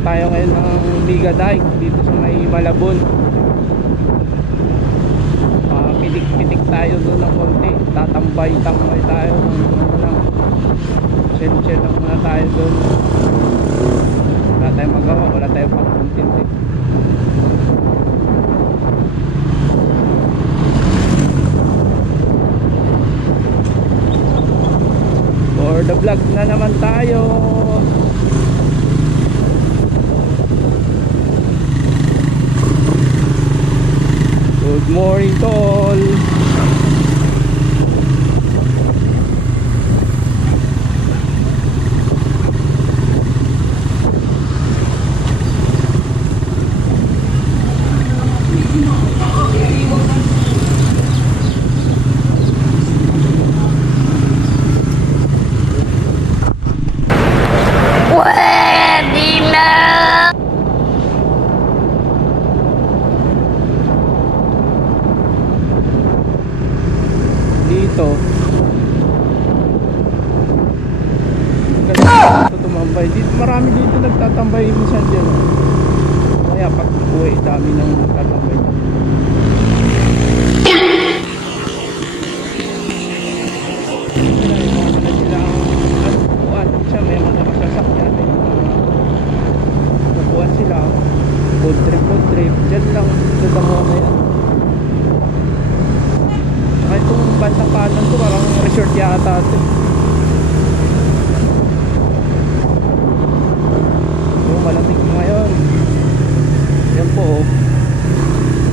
tayo ngayon ng Liga Dike dito sa may Malabon. Pitik-pitik tayo doon ng konti. Tatambay-tambay tayo ng chill lang muna tayo doon. Wala tayong magawa, wala tayong pang-content eh. For the vlog na naman tayo. Good morning to all. Dito tumambay dito, marami dito nagtatambay minsan dyan, kaya pag uwi dami nang nagtatambay. Siya may mga masasakyan, nakuhan sila food trip dyan lang sa Zamora na yan. Saka itong bandang kanan ko parang resort yata ito. Yung malamig ngayon. Yan po,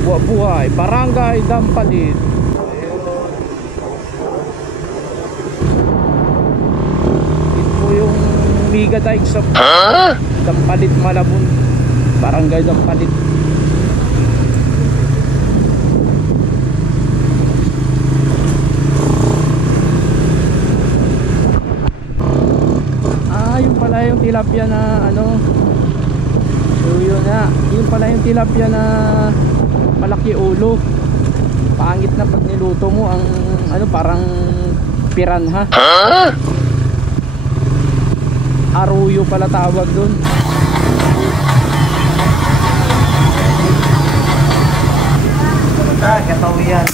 buhay Barangay Dampalit. Ito po yung Liga Dike sa Dampalit, Malabon. Barangay Dampalit. Yung pala yung tilapia na ano, so yun na, yun pala yung tilapia na malaki ulo, pangit na pag niluto mo, ang ano parang piranha. Aruyo pala tawag dun. Katawian.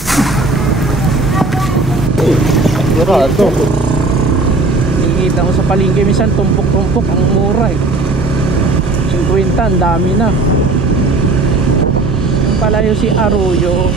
Ito nakikita ko sa palengke minsan tumpok-tumpok, ang mura eh, 50, ang dami na. Yung pala yung si Arroyo.